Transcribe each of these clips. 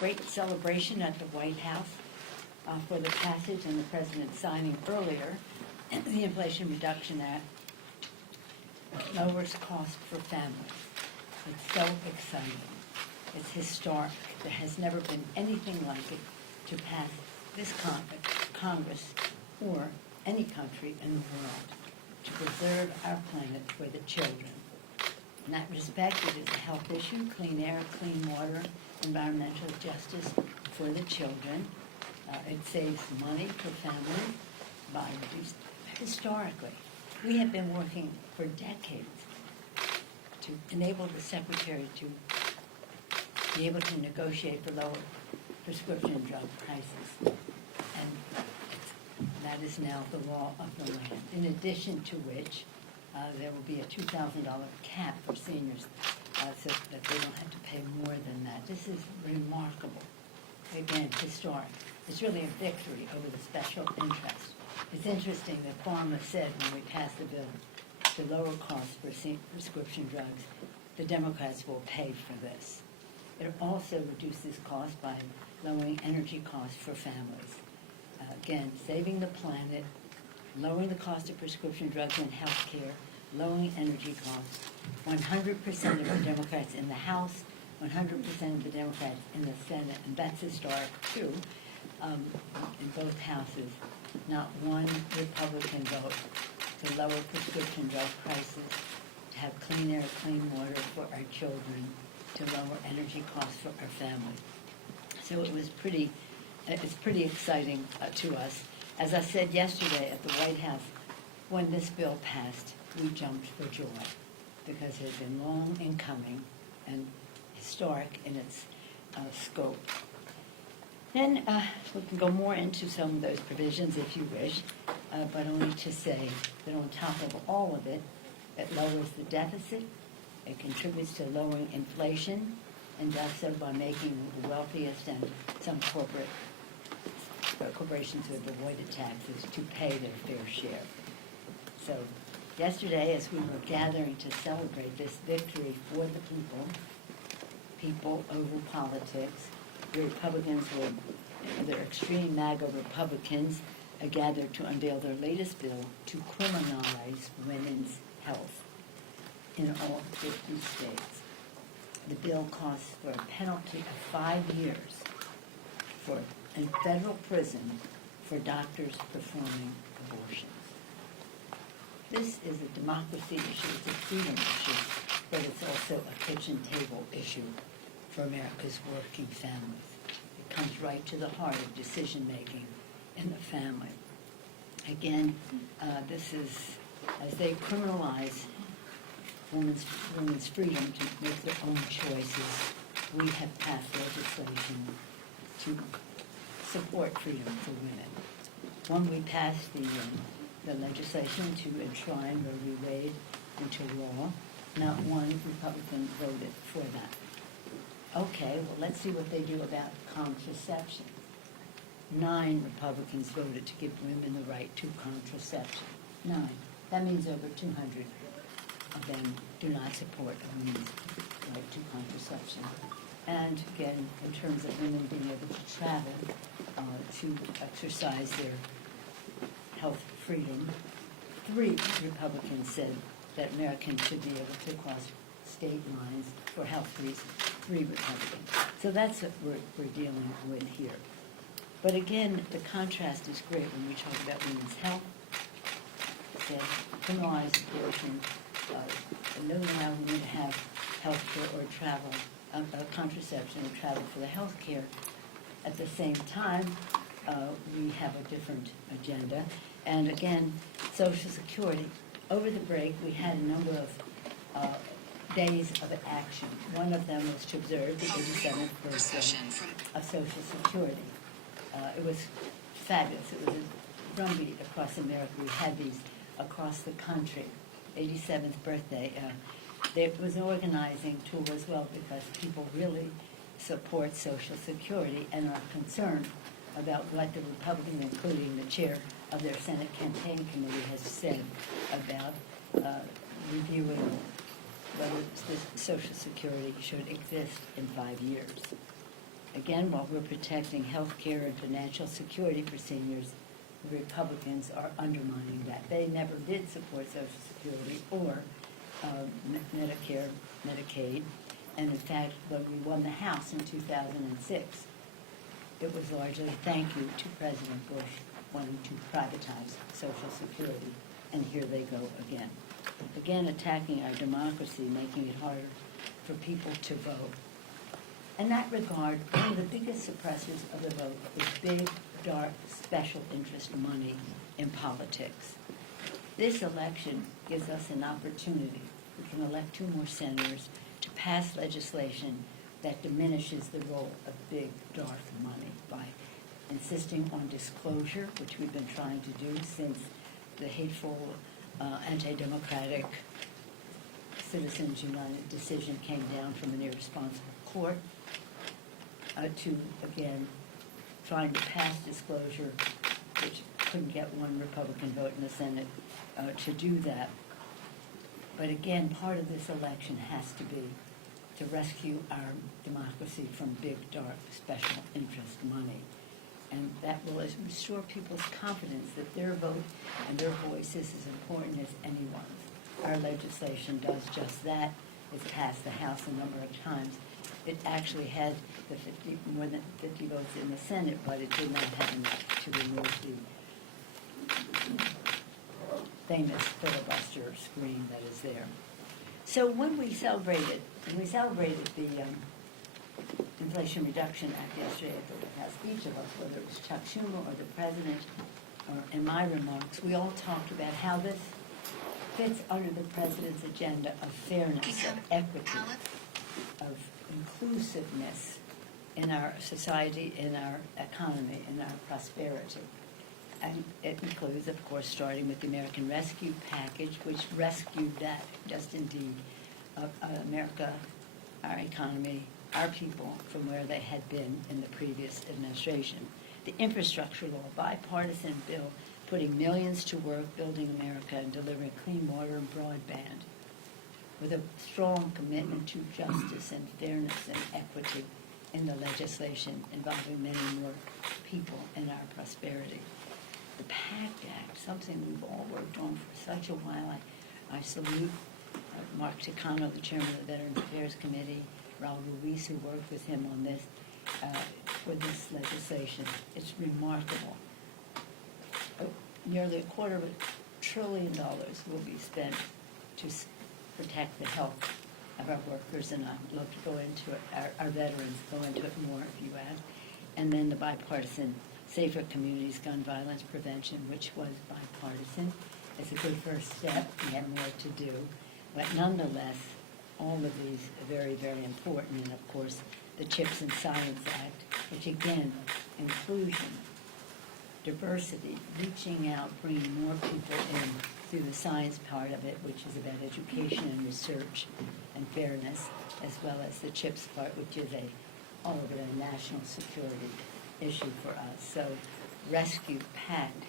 great celebration at the White House for the passage and the President signing earlier the Inflation Reduction Act lowers cost for families. It's so exciting. It's historic. There has never been anything like it to pass this Congress or any country in the world to preserve our planet for the children. In that respect, it is a health issue, clean air, clean water, environmental justice for the children. It saves money for families by reduced. Historically, we have been working for decades to enable the Secretary to be able to negotiate for lower prescription drug prices. And that is now the law of the land. In addition to which, there will be a $2,000 cap for seniors so that they don't have to pay more than that. This is remarkable. Again, historic. It's really a victory over the special interest. It's interesting that Pharma said when we passed the bill to lower costs for prescription drugs, the Democrats will pay for this. It also reduces costs by lowering energy costs for families. Again, saving the planet, lowering the cost of prescription drugs and health care, lowering energy costs. 100% of the Democrats in the House, 100% of the Democrats in the Senate, and that's historic too, in both houses. Not one Republican vote to lower prescription drug prices, to have clean air, clean water for our children, to lower energy costs for our families. So it was it's pretty exciting to us. As I said yesterday at the White House, when this bill passed, we jumped for joy because it had been long in coming and historic in its scope. Then we can go more into some of those provisions if you wish, but only to say that on top of all of it, it lowers the deficit, it contributes to lowering inflation, and does so by making the wealthiest and some corporations who have avoided taxes to pay their fair share. So yesterday, as we were gathering to celebrate this victory for the people over politics, the Republicans the extreme MAGA Republicans gathered to unveil their latest bill to criminalize women's health in all 50 states. The bill calls for a penalty of 5 years in federal prison for doctors performing abortions. This is a democracy issue, it's a freedom issue, but it's also a kitchen table issue for America's working families. It comes right to the heart of decision-making in the family. Again, this is, as they criminalize women's freedom to make their own choices, we have passed legislation to support freedom for women. When we passed the legislation to enshrine Roe v. Wade into law, not one Republican voted for that. Okay, well, let's see what they do about contraception. 9 Republicans voted to give women the right to contraception. 9. That means over 200 of them do not support a woman's right to contraception. And again, in terms of women being able to travel to exercise their health freedom, 3 Republicans said that Americans should be able to cross state lines for health reasons. 3 Republicans. So that's what we're dealing with here. But again, the contrast is great when we talk about women's health. Said criminalize abortion, no allow women to have health care or travel, contraception or travel for the health care. At the same time, we have a different agenda. And again, Social Security. Over the break, we had a number of days of action. One of them was to observe the 87th birthday of Social Security. It was fabulous. It was a drumbeat across America. We had these across the country. 87th birthday. There was an organizing tool as well because people really support Social Security and are concerned about what the Republicans, including the chair of their Senate campaign committee, has said about reviewing whether Social Security should exist in 5 years. again, while we're protecting health care and financial security for seniors, the Republicans are undermining that. They never did support Social Security or Medicare, Medicaid. And in fact, when we won the House in 2006, it was largely a thank you to President Bush wanting to privatize Social Security. And here they go again. Again, attacking our democracy, making it harder for people to vote. In that regard, one of the biggest suppressors of the vote is big, dark, special interest money in politics. This election gives us an opportunity. We can elect 2 more senators to pass legislation that diminishes the role of big, dark money by insisting on disclosure, which we've been trying to do since the hateful, anti-democratic Citizens United decision came down from an irresponsible court, to, again, trying to pass disclosure, which couldn't get 1 Republican vote in the Senate to do that. But again, part of this election has to be to rescue our democracy from big, dark, special interest money. And that will restore people's confidence that their vote and their voice is as important as anyone's. Our legislation does just that. It's passed the House a number of times. It actually had more than 50 votes in the Senate, but it did not have enough to remove the famous filibuster screen that is there. So when we celebrated the Inflation Reduction Act yesterday at the White House, each of us, whether it was Chuck Schumer or the President, or in my remarks, we all talked about how this fits under the President's agenda of fairness, of equity, of inclusiveness in our society, in our economy, in our prosperity. And it includes, of course, starting with the American Rescue Package, which rescued that, just indeed, America, our economy, our people from where they had been in the previous administration. The infrastructure law, bipartisan bill, putting millions to work building America and delivering clean water and broadband, with a strong commitment to justice and fairness and equity in the legislation involving many more people in our prosperity. The PACT Act, something we've all worked on for such a while. I salute Mark Takano, the chairman of the Veterans Affairs Committee, Raul Ruiz, who worked with him on this, for this legislation. It's remarkable. Nearly $250 billion will be spent to protect the health of our workers, and I'd love to go into it, our veterans go into it more if you ask. And then the bipartisan Safer Communities Gun Violence Prevention, which was bipartisan. It's a good first step. We have more to do. But nonetheless, all of these are very, very important. And of course, the CHIPS and Science Act, which again, inclusion, diversity, reaching out, bringing more people in through the science part of it, which is about education and research and fairness, as well as the CHIPS part, which is all of it a national security issue for us. So rescue, PACT,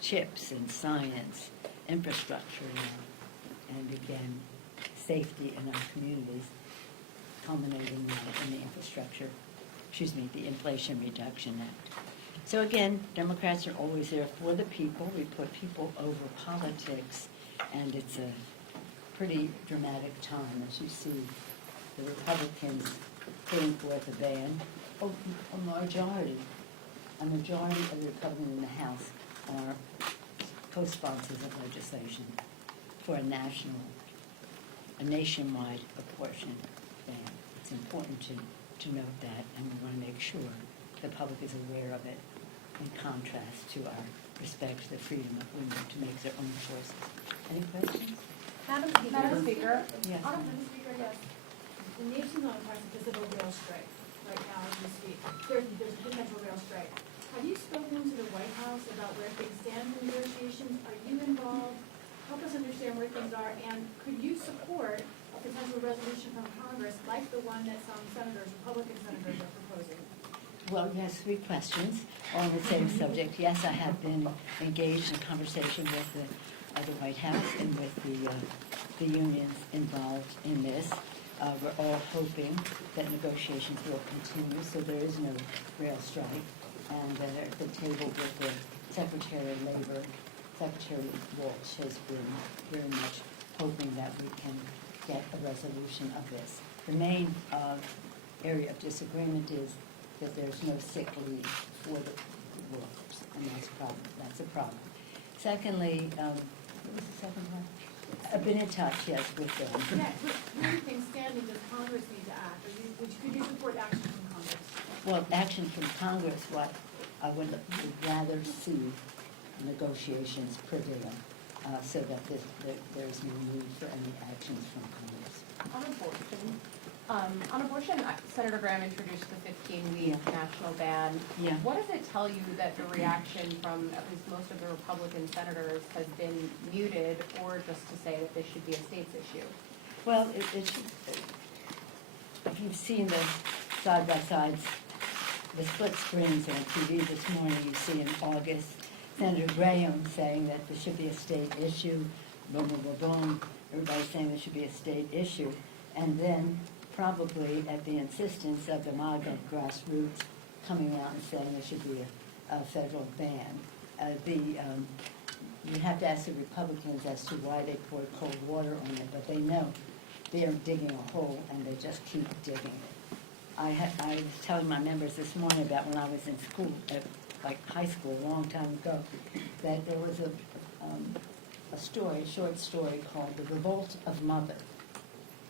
CHIPS and science, infrastructure now, and again, safety in our communities, culminating now in the the Inflation Reduction Act. So again, Democrats are always there for the people. We put people over politics, and it's a pretty dramatic time as you see the Republicans putting forth a ban. A majority of the Republicans in the House are co-sponsors of legislation for a nationwide abortion ban. It's important to note that, and we want to make sure the public is aware of it, in contrast to our respect to the freedom of women to make their own choices. Any questions? Madam Speaker. Yes. Madam Speaker, yes. The nation on the precipice of a rail strike right now as we speak. There's a potential rail strike. Have you spoken to the White House about where things stand in negotiations? Are you involved? Help us understand where things are, and could you support a potential resolution from Congress like the one that some senators, Republican senators, are proposing? Well, yes, 3 questions on the same subject. Yes, I have been engaged in conversation with the White House and with the unions involved in this. We're all hoping that negotiations will continue, so there is no rail strike, and that at the table with the Secretary of Labor, Secretary Walsh has been very much hoping that we can get a resolution of this. The main area of disagreement is that there's no sick leave for the workers, and that's a problem. Secondly, what was the second one? I've been in touch, yes, with them. Yeah, where do you think standing does Congress need to act? Could you support action from Congress? Well, action from Congress, what I would rather see negotiations prevail, so that there's no need for any actions from Congress. On abortion, Senator Graham introduced the 15-week national ban. Yeah. What does it tell you that the reaction from at least most of the Republican senators has been muted, or just to say that this should be a state's issue? Well, if you've seen the side-by-sides, the split screens on TV this morning, you see in August, Senator Graham saying that this should be a state issue, boom, boom, boom, boom, everybody's saying this should be a state issue, and then probably at the insistence of the MAGA grassroots coming out and saying there should be a federal ban. You have to ask the Republicans as to why they poured cold water on it, but they know they are digging a hole and they just keep digging it. I was telling my members this morning about when I was in school, like high school, a long time ago, that there was a short story called The Revolt of Mother.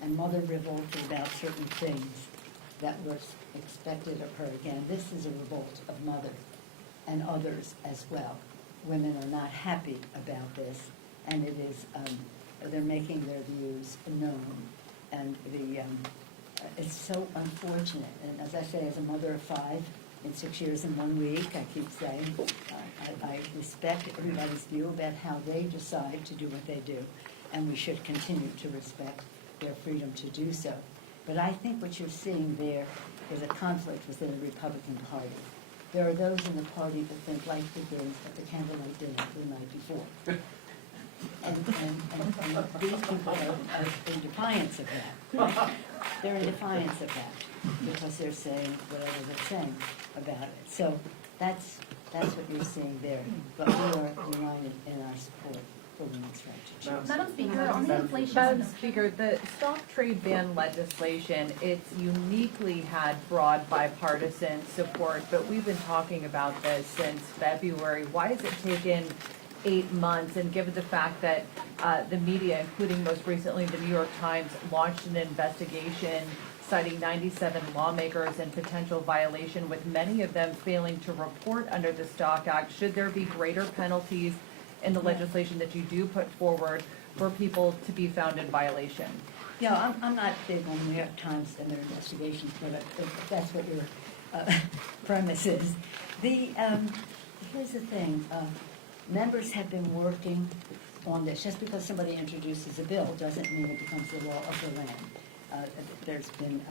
And Mother revolted about certain things that were expected of her. Again, this is a revolt of Mother and others as well. Women are not happy about this, and it is they're making their views known. And it's so unfortunate. And as I say, as a mother of 5 in 6 years and 1 week, I keep saying, I respect everybody's view about how they decide to do what they do, and we should continue to respect their freedom to do so. But I think what you're seeing there is a conflict within the Republican Party. There are those in the party that think life begins at the candlelight dinner the night before. And these people are in defiance of that. They're in defiance of that because they're saying whatever they're saying about it. So that's what you're seeing there. But we are united in our support for women's right to choose. Madam Speaker, on the inflation. Madam Speaker, the stop trade ban legislation, it's uniquely had broad bipartisan support, but we've been talking about this since February. Why has it taken 8 months? And given the fact that the media, including most recently the New York Times, launched an investigation citing 97 lawmakers in potential violation, with many of them failing to report under the Stock Act, should there be greater penalties in the legislation that you do put forward for people to be found in violation? Yeah, I'm not big on the New York Times and their investigations, but if that's what your premise is. Here's the thing. Members have been working on this. Just because somebody introduces a bill doesn't mean it becomes the law of the land. There's been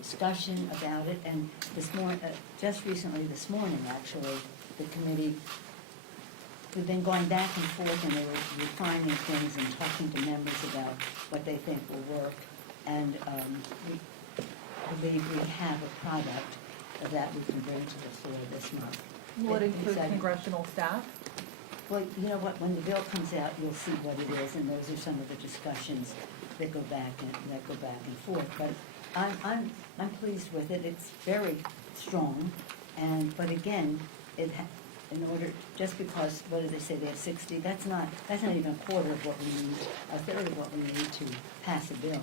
discussion about it, and just recently this morning, actually, the committee, we've been going back and forth, and they were refining things and talking to members about what they think will work, and we believe we have a product that we can bring to the floor this month. Will it include congressional staff? Well, you know what, when the bill comes out, you'll see what it is, and those are some of the discussions that go back and forth. But I'm pleased with it. It's very strong, but again, in order, just because, what did they say, they have 60, that's not even a quarter of what we need, a third of what we need to pass a bill,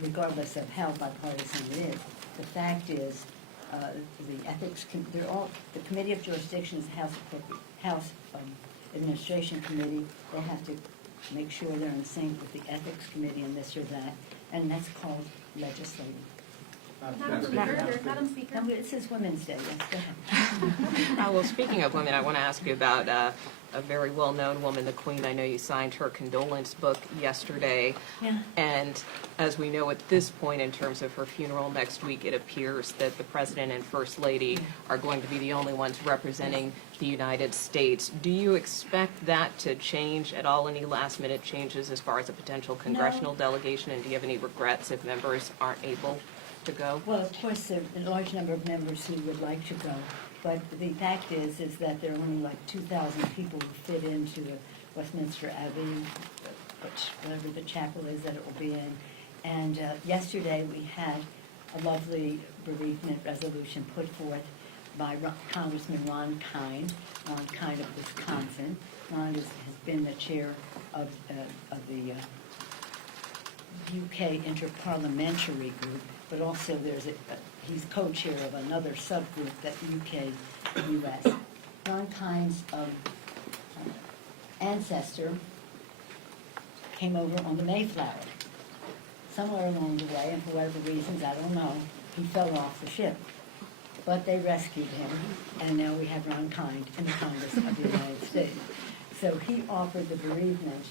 regardless of how bipartisan it is. The fact is, the ethics, the Committee of Jurisdictions, House Administration Committee, they have to make sure they're in sync with the Ethics Committee and this or that, and that's called legislating. Madam Speaker. No, it says Women's Day, yes, go ahead. Well, speaking of women, I want to ask you about a very well-known woman, the Queen. I know you signed her condolence book yesterday. Yeah. And as we know at this point, in terms of her funeral next week, it appears that the President and First Lady are going to be the only ones representing the United States. Do you expect that to change at all? Any last-minute changes as far as a potential congressional delegation? And do you have any regrets if members aren't able to go? Well, of course, there are a large number of members who would like to go, but the fact is that there are only like 2,000 people who fit into the Westminster Abbey, which, whatever the chapel is that it will be in. And yesterday we had a lovely bereavement resolution put forth by Congressman Ron Kind of Wisconsin. Ron has been the chair of the UK Interparliamentary Group, but also he's co-chair of another subgroup, that UK-US. Ron Kind's ancestor came over on the Mayflower. Somewhere along the way, and for whatever reasons, I don't know, he fell off the ship. But they rescued him, and now we have Ron Kind in the Congress of the United States. So he offered the bereavement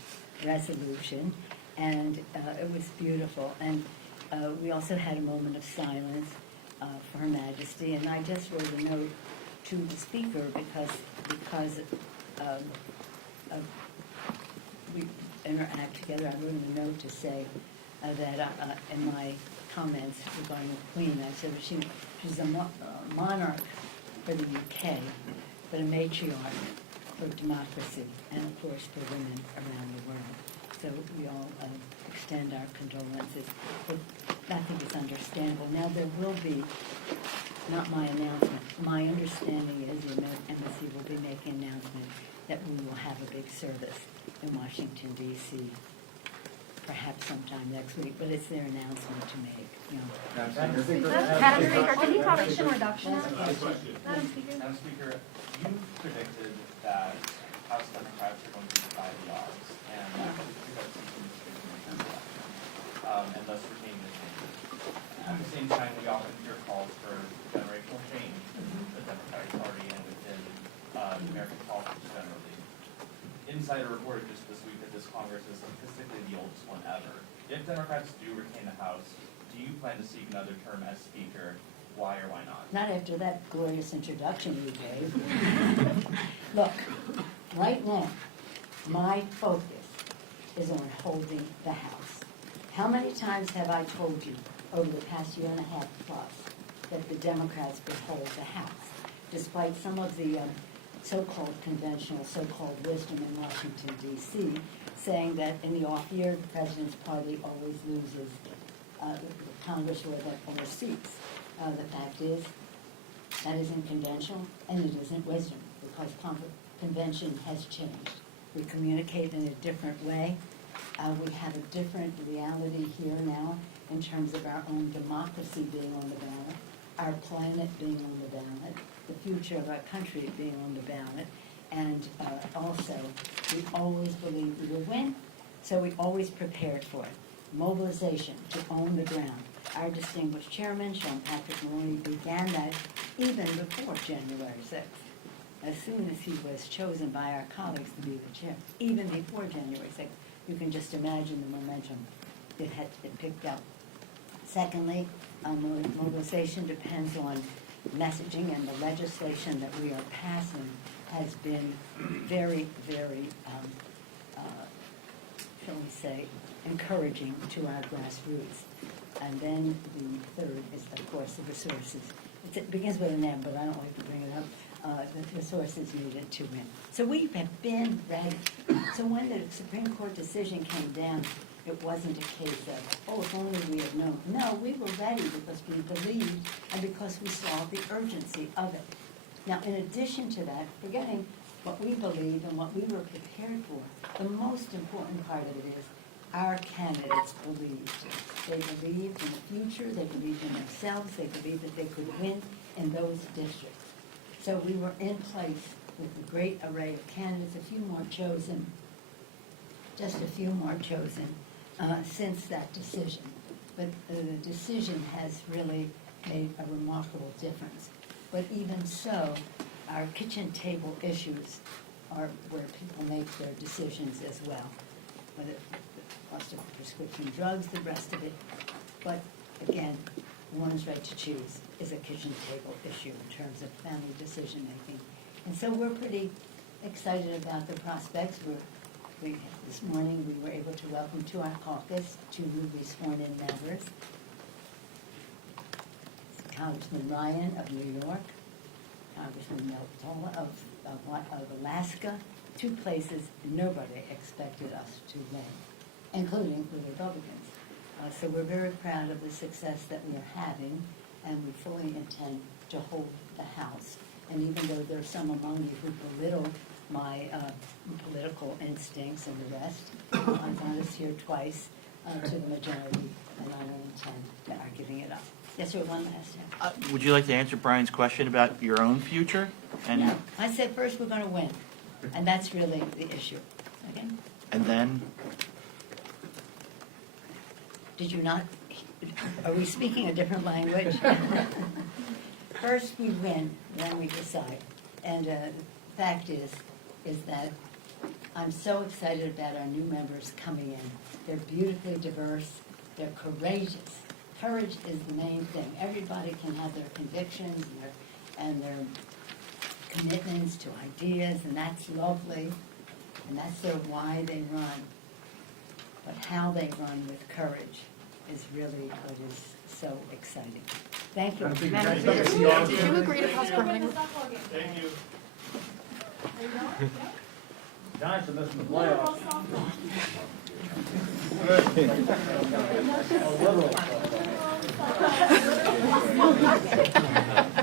resolution, and it was beautiful. And we also had a moment of silence for Her Majesty, and I just wrote a note to the Speaker because we interact together. I wrote a note to say that in my comments regarding the Queen, I said she's a monarch for the UK, but a matriarch for democracy and, of course, for women around the world. So we all extend our condolences. But I think it's understandable. Now, there will be, not my announcement, my understanding is the embassy will be making an announcement that we will have a big service in Washington, D.C., perhaps sometime next week, but it's their announcement to make. Madam Speaker, can you call Inflation Reduction Act? Madam Speaker. Madam Speaker. Madam Speaker, you predicted that House Democrats are going to defy the odds and and thus retain the change. At the same time, we often hear calls for generational change within the Democratic Party and within American politics generally. Insider reported just this week that this Congress is statistically the oldest one ever. If Democrats do retain the House, do you plan to seek another term as Speaker? Why or why not? Not after that glorious introduction you gave. Look, right now, my focus is on holding the House. How many times have I told you over the past year and a half plus that the Democrats would hold the House, despite some of the so-called conventional, so-called wisdom in Washington, D.C., saying that in the off year, the president's party always loses Congress or seats. The fact is, that isn't conventional, and it isn't wisdom, because convention has changed. We communicate in a different way. We have a different reality here now in terms of our own democracy being on the ballot, our planet being on the ballot, the future of our country being on the ballot, and also we always believe we will win, so we always prepared for it. Mobilization to own the ground. Our distinguished chairman, Sean Patrick Maloney, began that even before January 6th. As soon as he was chosen by our colleagues to be the chair, even before January 6th, you can just imagine the momentum it picked up. Secondly, mobilization depends on messaging, and the legislation that we are passing has been very, very, shall we say, encouraging to our grassroots. And then the third is, of course, the resources. It begins with an M, but I don't like to bring it up. The resources needed to win. So we have been ready. So when the Supreme Court decision came down, it wasn't a case of, oh, if only we had known. No, we were ready because we believed and because we saw the urgency of it. Now, in addition to that, forgetting what we believe and what we were prepared for, the most important part of it is our candidates believed. They believed in the future, they believed in themselves, they believed that they could win in those districts. So we were in place with a great array of candidates, a few more chosen, just a few more chosen since that decision. But the decision has really made a remarkable difference. But even so, our kitchen table issues are where people make their decisions as well. Whether the cost of prescription drugs, the rest of it. But again, one's right to choose is a kitchen table issue in terms of family decision making. And so we're pretty excited about the prospects. This morning, we were able to welcome to our caucus 2 newly sworn-in members. Congressman Ryan of New York, Congressman Meltola of Alaska, 2 places nobody expected us to win, including the Republicans. So we're very proud of the success that we are having, and we fully intend to hold the House. And even though there are some among you who belittle my political instincts and the rest, I got us here twice to the majority, and I don't intend to giving it up. Yes, sir, one last time. Would you like to answer Brian's question about your own future? No, I said first we're going to win, and that's really the issue. Okay? And then? Did you not? Are we speaking a different language? First we win, then we decide. And the fact is that I'm so excited about our new members coming in. They're beautifully diverse. They're courageous. Courage is the main thing. Everybody can have their convictions and their commitments to ideas, and that's lovely. And that's their why they run. But how they run with courage is really what is so exciting. Thank you. Did you agree to pass permitting? Thank you. Are you going? Yeah? Giants are missing the Literal playoffs. softball. Literal.